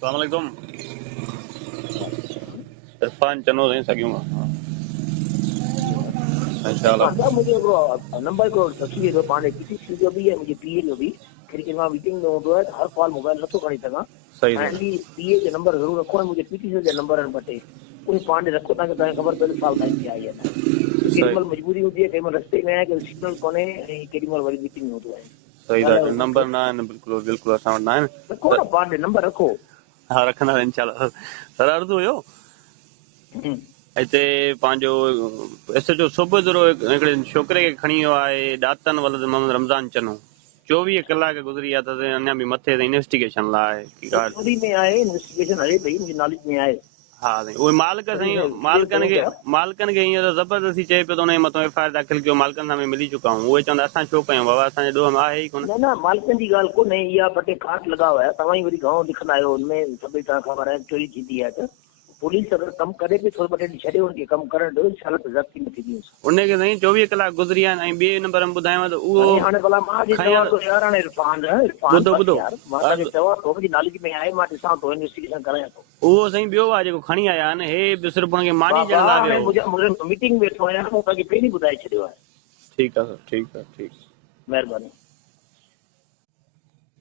अस्सलामुअलैकुम इरफान चनो नहीं सकियूंगा इंशाल्लाह मुझे नंबर को रखी है पाने किसी जो भी है मुझे पीए जो भी क्योंकि मैं मीटिंग में हूंदो है हर कॉल मोबाइल नथो खणी सघां सही पीए जो नंबर जरूर रखो मुझे पीटीसी जो नंबर बटे उन पाने रखो ताकि तव्हांखे ख़बर पए साल टाइम पे आई है केॾीमहिल मजबूरी हुजे केॾीमहिल रस्ते में आहे कि सिग्नल कोन्हे ऐं केॾीमहिल वरी मीटिंग में हूंदो आहे सही था नंबर ना है बिल्कुल बिल्कुल असां वटि ना है रखो ना पाने नंबर रखो हाँ रखना इंशाल्लाह सर अर्ज़ु हुयो हिते पंहिंजो एसएचओ सुबुह जो हिकिड़े छोकिरे खे खणी वियो आहे ॾातन वलद मोहम्मद रमज़ान चनो 24 कलाक गुज़री विया अथसि अञा बि मथे ते इन्वेस्टिगेशन लाइ आहे में आहे इन्वेस्टिगेशन हले पई मुंहिंजे नॉलेज में आहे हा साईं उहे मालिकनि खे हींअर ज़बरदस्ती चए पियो त उनजे मथां एफआईआर दाख़िल कयो मालिकनि सां मिली चुका आहियूं उहे चवंदा असां छो कयूं बाबा असांजे ॾोह में आहे ई कोन न मालिकनि जी ॻाल्हि कोन्हे इहा ॿ टे काट लॻायो आहे तव्हां ई वरी घणो लिखंदा आहियो हुनमें सभई तव्हां ख़बर आहे चोरी थींदी आहे त पुलिस अगरि कमु करे पई थोरो ॿ टे ॾींहं छॾियो हुनखे कमु करण ॾियो इनशाला ज़ब्ती न थींदी उनखे साईं 24 कलाक गुज़री विया आहिनि ऐं ॿिए नंबर में ॿुधायांव त उहो हाणे भला मां चवां थो यार हाणे इरफान ॿुधो मां चवां थो मुंहिंजी नॉलेज में आहे मां ॾिसां थो इन्वेस्टिगेशन करायां थो उहो साईं ॿियो आहे जेको खणी आया आहिनि हे सिर्फ़ु हुनखे मानी ॾियण लाइ मीटिंग में वेठो आहियां मूं तव्हांखे पहिरीं ॿुधाए छॾियो आहे ठीकु आहे सर ठीकु आहे महिरबानी